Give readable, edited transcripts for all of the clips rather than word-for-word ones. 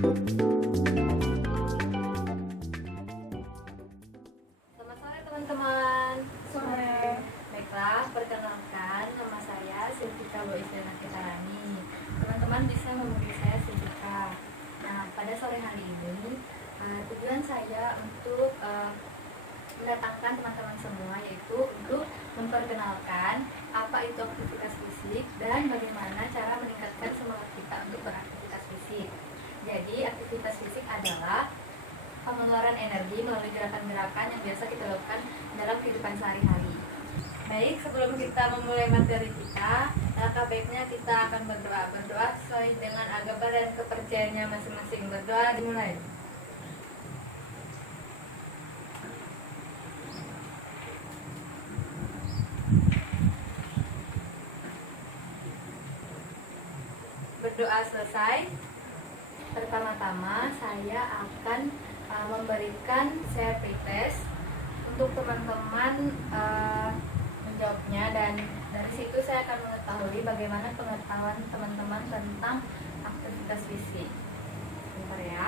Selamat sore teman-teman. Sore. Baiklah, perkenalkan nama saya Silvika Boisdana Kitarani. Teman-teman bisa memanggil saya Silvika. Nah, pada sore hari ini tujuan saya untuk mendatangkan teman-teman semua yaitu untuk memperkenalkan apa itu aktivitas fisik dan bagaimana cara meningkatkan semangat kita untuk beraktivitas fisik. Jadi, aktivitas fisik adalah pengeluaran energi melalui gerakan-gerakan yang biasa kita lakukan dalam kehidupan sehari-hari. Baik, sebelum kita memulai materi kita, langkah baiknya kita akan berdoa sesuai dengan agama dan kepercayaannya masing-masing. Berdoa dimulai. Berdoa selesai. Pertama-tama saya akan memberikan share pretest untuk teman-teman menjawabnya, dan dari situ saya akan mengetahui bagaimana pengetahuan teman-teman tentang aktivitas fisik. Bentar ya.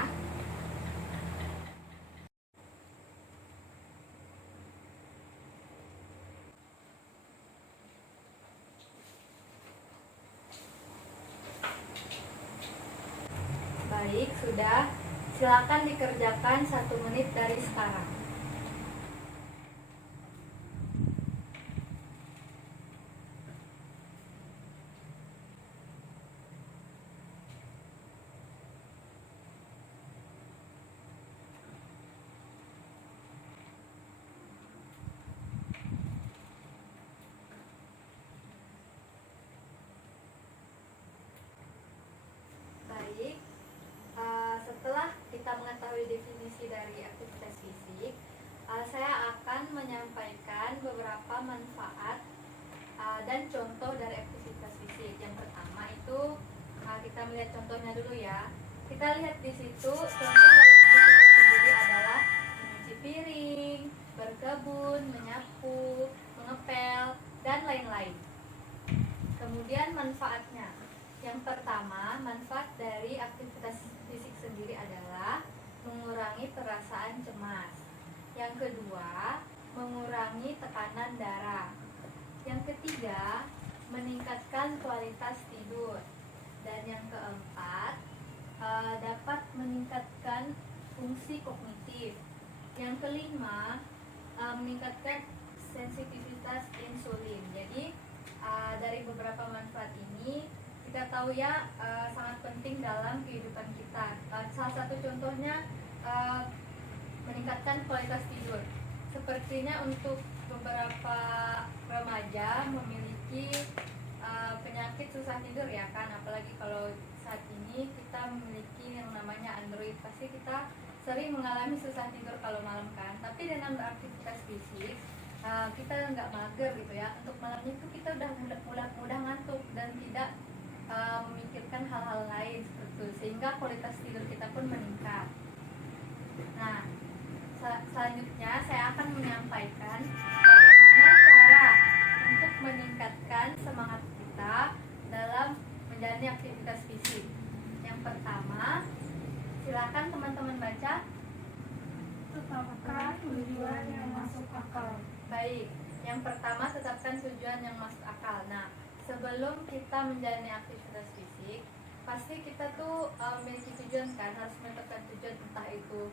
Baik, sudah. Silakan dikerjakan 1 menit dari sekarang. Baik. Setelah kita mengetahui definisi dari aktivitas fisik, saya akan menyampaikan beberapa manfaat dan contoh dari aktivitas fisik. Yang pertama itu kita melihat contohnya dulu ya. Kita lihat di situ contoh dari aktivitas sendiri adalah mencuci piring, berkebun, menyapu, mengepel, dan lain-lain. Kemudian manfaatnya. Yang pertama, manfaat dari aktivitas fisik sendiri adalah mengurangi perasaan cemas. Yang kedua, mengurangi tekanan darah. Yang ketiga, meningkatkan kualitas tidur. Dan yang keempat, dapat meningkatkan fungsi kognitif. Yang kelima, meningkatkan sensitivitas insulin. Jadi dari beberapa manfaat ini kita tahu ya sangat penting dalam kehidupan kita. Salah satu contohnya meningkatkan kualitas tidur. Sepertinya untuk beberapa remaja memiliki penyakit susah tidur ya kan, apalagi kalau saat ini kita memiliki yang namanya Android, pasti kita sering mengalami susah tidur kalau malam kan. Tapi dengan beraktivitas fisik kita nggak mager gitu ya, untuk malamnya itu kita udah mudah ngantuk dan tidak memikirkan hal-hal lain seperti itu, sehingga kualitas tidur kita pun meningkat. Nah, selanjutnya saya akan menyampaikan bagaimana cara untuk meningkatkan semangat kita dalam menjalani aktivitas fisik. Yang pertama, silakan teman-teman baca. Tetapkan tujuan yang masuk akal. Baik, yang pertama tetapkan tujuan yang masuk akal. Nah, sebelum kita menjalani aktivitas fisik, pasti kita tuh memiliki tujuan kan, harus menetapkan tujuan, entah itu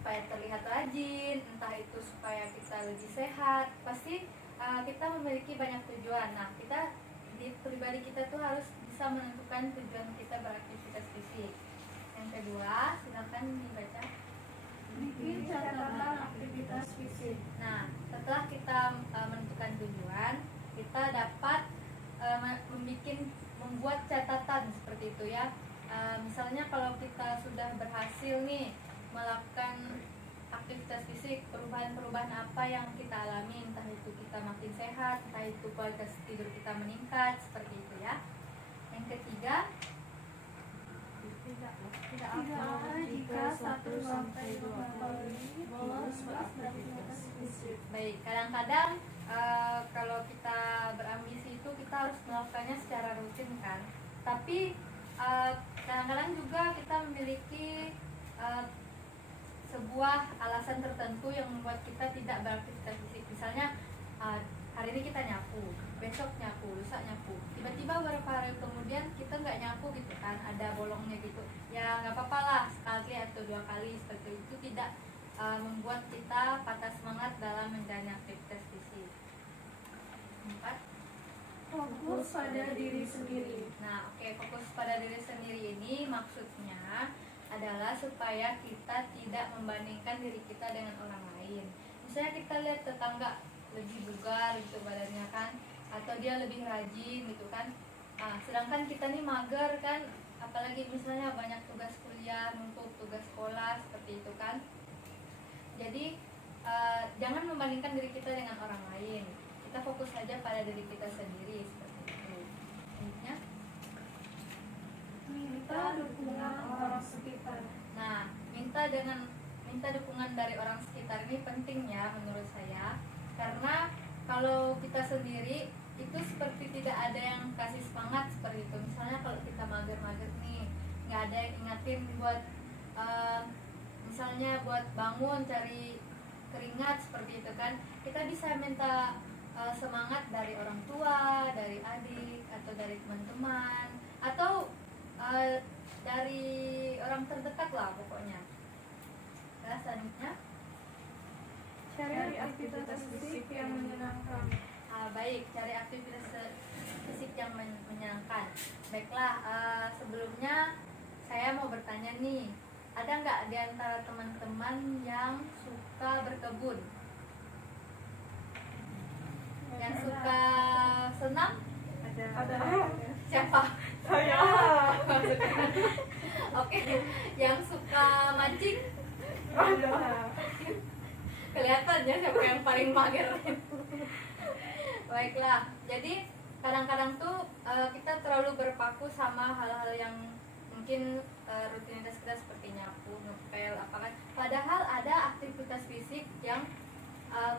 supaya terlihat rajin, entah itu supaya kita lebih sehat. Pasti kita memiliki banyak tujuan. Nah, kita di pribadi kita tuh harus bisa menentukan tujuan kita beraktivitas fisik. Yang kedua, silakan dibaca. Bikin catatan aktivitas fisik. Nah, setelah kita menentukan tujuan, kita dapat membuat catatan seperti itu ya. Misalnya kalau kita sudah berhasil nih melakukan aktivitas fisik, perubahan-perubahan apa yang kita alami, entah itu kita makin sehat, entah itu kualitas tidur kita meningkat, seperti itu ya. Yang ketiga, Tidak apa jika 1-2 kali bolos beraktivitas fisik. baik, kadang-kadang kalau kita berambisi itu kita harus melakukannya secara rutin kan. Tapi kadang-kadang juga kita memiliki alasan tertentu yang membuat kita tidak beraktivitas fisik. Misalnya hari ini kita nyapu, besok nyapu, lusa nyapu, tiba-tiba beberapa hari kemudian kita nggak nyapu gitu kan, ada bolongnya gitu, ya nggak apa-apa lah, sekali atau 2 kali seperti itu tidak membuat kita patah semangat dalam menjalani aktivitas fisik. 4. Fokus pada diri sendiri. Nah, fokus pada diri sendiri ini maksudnya adalah supaya kita tidak membandingkan diri kita dengan orang lain. Misalnya kita lihat tetangga lebih bugar gitu badannya kan, atau dia lebih rajin gitu kan. Sedangkan kita nih mager kan, apalagi misalnya banyak tugas kuliah, numpuk tugas sekolah seperti itu kan. Jadi jangan membandingkan diri kita dengan orang lain. Kita fokus saja pada diri kita sendiri seperti itu. Intinya Minta dukungan orang sekitar. Nah, minta dukungan dari orang sekitar ini penting ya menurut saya. Karena kalau kita sendiri itu seperti tidak ada yang kasih semangat seperti itu. Misalnya kalau kita mager-mager nih, nggak ada yang ingatin buat misalnya buat bangun, cari keringat seperti itu kan. Kita bisa minta semangat dari orang tua, dari adik, atau dari teman-teman, atau dari orang terdekat lah pokoknya. Nah, selanjutnya Cari aktivitas fisik yang menyenangkan. baik, cari aktivitas fisik yang menyenangkan. Baiklah, sebelumnya saya mau bertanya nih, ada nggak di antara teman-teman yang suka berkebun? Yang suka senam? Ada. Siapa? Saya. Oke, yang suka mancing? Ada. Kelihatan ya siapa yang paling mager. Baiklah, jadi kadang-kadang tuh kita terlalu berpaku sama hal-hal yang mungkin rutinitas kita seperti nyapu, ngepel, apa kan. Padahal ada aktivitas fisik yang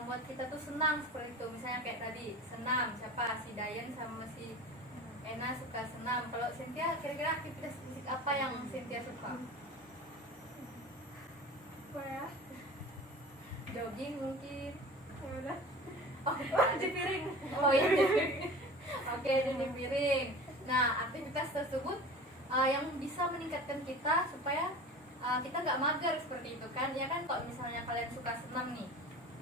buat kita tuh senang seperti itu. Misalnya kayak tadi senam, siapa si Dayan sama si Ena suka senam. Kalau Cynthia, kira-kira aktivitas fisik apa yang Cynthia suka? Apa ya? Jogging mungkin. Ya udah. Oh, cuci piring. Oh iya, cuci piring. Oke, cuci piring. Nah, aktivitas tersebut yang bisa meningkatkan kita supaya kita nggak mager seperti itu kan. Ya kan, kalau misalnya kalian suka senam nih,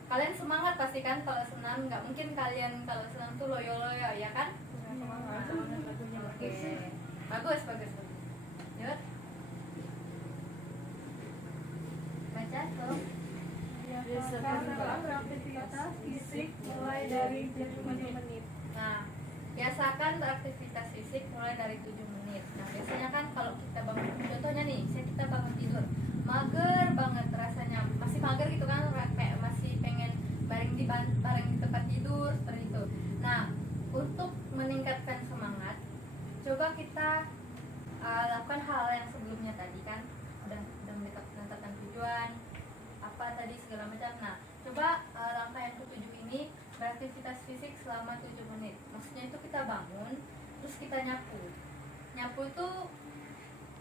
kalian semangat pasti kan kalau senam. Nggak mungkin kalian kalau senam tuh loyo-loyo ya kan. Oke, bagus. Yuk, baca tuh. Biasakan beraktivitas fisik mulai dari 7 menit. Nah, biasakan beraktivitas fisik mulai dari 7 menit. Nah, biasanya kan kalau kita bangun, contohnya nih, kita bangun tidur, mager banget rasanya, masih mager gitu kan, kayak masih pengen baring di tempat tidur seperti itu. Nah, untuk meningkatkan semangat, coba kita lakukan hal yang sebelumnya tadi kan, udah menetapkan tujuan, apa tadi segala macam. Nah, coba langkah yang ke-7 ini beraktivitas fisik selama 7 menit. Maksudnya itu kita bangun, terus kita nyapu itu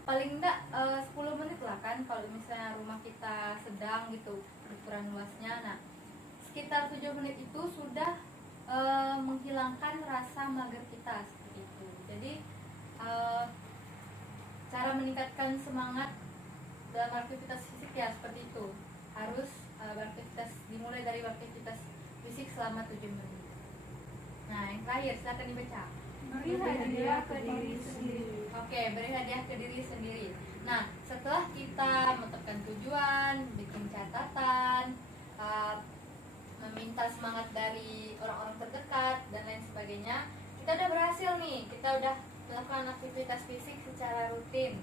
paling enggak 10 menit lah kan, kalau misalnya rumah kita sedang gitu ukuran luasnya. Nah, sekitar 7 menit itu sudah menghilangkan rasa mager kita seperti itu. Jadi cara meningkatkan semangat dalam aktivitas fisik ya seperti itu, harus dimulai dari aktivitas fisik selama 7 menit. Nah, yang terakhir silakan dibaca. Beri hadiah ke diri sendiri. Oke, beri hadiah ke diri sendiri. Nah, setelah kita menetapkan tujuan, bikin catatan, meminta semangat dari orang-orang terdekat dan lain sebagainya, kita udah berhasil nih. Kita udah melakukan aktivitas fisik secara rutin,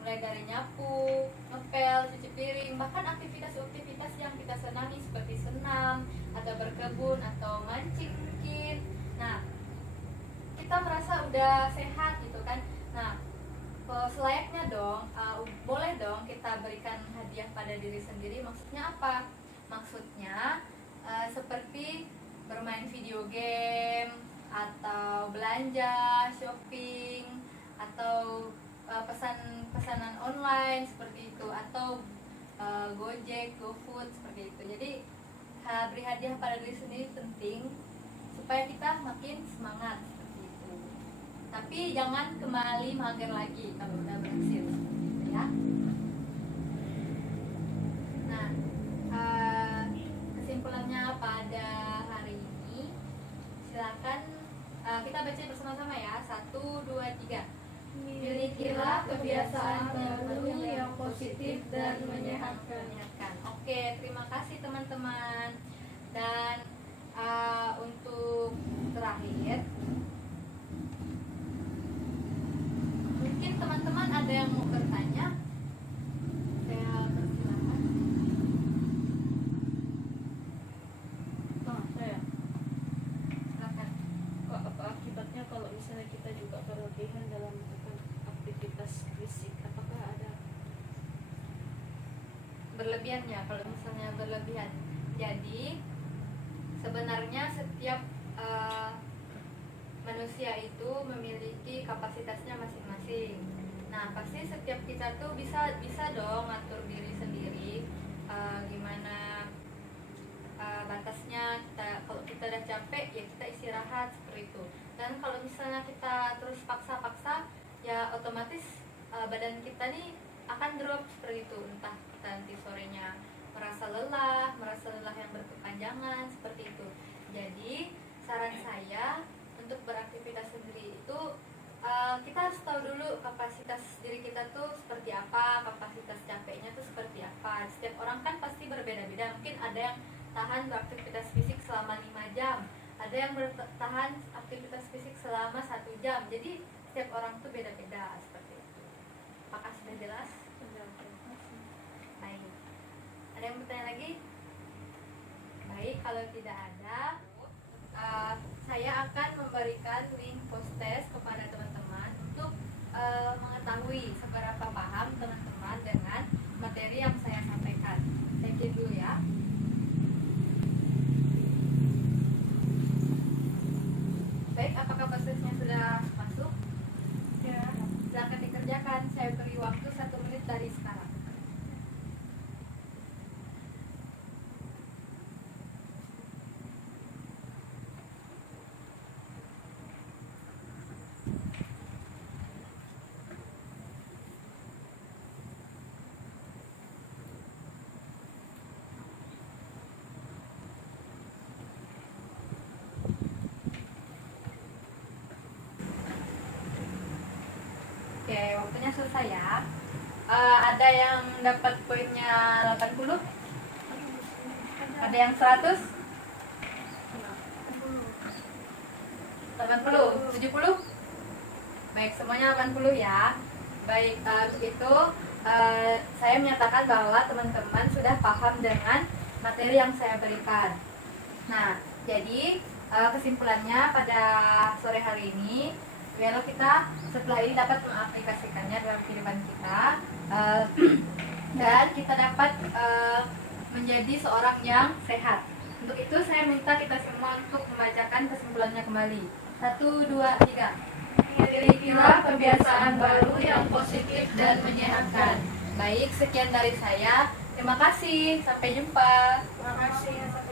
mulai dari nyapu, ngepel, cuci piring, bahkan aktivitas-aktivitas yang kita senangi seperti senam atau berkebun atau mancing mungkin. Nah, kita merasa udah sehat gitu kan. Nah, selayaknya dong, boleh dong kita berikan hadiah pada diri sendiri. Maksudnya apa? Maksudnya seperti bermain video game, atau belanja, shopping, atau pesanan online seperti itu, atau Gojek, GoFood seperti itu. Jadi beri hadiah pada diri sendiri penting supaya kita makin semangat seperti itu. Tapi jangan kembali mager lagi kalau udah berhasil, ya. Nah, kesimpulannya pada hari ini, silakan kita baca bersama-sama ya. 1, 2, 3. Milikilah kebiasaan baru yang positif dan menyehatkan. Oke, terima kasih teman-teman. Dan untuk terakhir, mungkin teman-teman ada yang mau bertanya? Saya persilakan. Saya, Silakan. kok apa akibatnya kalau misalnya kita juga berlebihan dalam melakukan aktivitas fisik? Apakah ada? Berlebihan ya, kalau misalnya berlebihan. Jadi sebenarnya setiap manusia itu memiliki kapasitasnya masing-masing. Nah, pasti setiap kita tuh bisa dong ngatur diri sendiri, gimana batasnya. Kalau kita udah capek ya kita istirahat seperti itu. Dan kalau misalnya kita terus paksa-paksa, ya otomatis badan kita nih akan drop seperti itu. Entah kita nanti sorenya merasa lelah yang berkepanjangan seperti itu. Jadi saran saya untuk beraktivitas sendiri itu kita harus tahu dulu kapasitas diri kita tuh seperti apa, kapasitas capeknya tuh seperti apa. Setiap orang kan pasti berbeda-beda. Mungkin ada yang tahan beraktivitas fisik selama 5 jam, ada yang bertahan aktivitas fisik selama 1 jam. Jadi setiap orang tuh beda-beda seperti itu. Apakah sudah jelas? Baik. Ada yang bertanya lagi? Baik, kalau tidak ada, saya akan memberikan link post-test kepada teman-teman untuk mengetahui seberapa paham teman-teman dengan materi yang saya sampaikan. Saya cek dulu ya. Baik, apakah post-testnya sudah masuk? Ya. Silakan dikerjakan. Saya beri waktu 1 menit dari sekarang. Oke, waktunya selesai ya. Ada yang dapat poinnya 80? Ada yang 100? 80? 70? Baik, semuanya 80 ya. Baik, untuk itu saya menyatakan bahwa teman-teman sudah paham dengan materi yang saya berikan. Nah, jadi kesimpulannya pada sore hari ini, kalau kita setelah ini dapat mengaplikasikannya dalam kehidupan kita, dan kita dapat menjadi seorang yang sehat. Untuk itu saya minta kita semua untuk membacakan kesimpulannya kembali. 1, 2, 3. Milikilah kebiasaan baru yang positif dan menyehatkan. Baik, sekian dari saya. Terima kasih. Sampai jumpa. Terima kasih.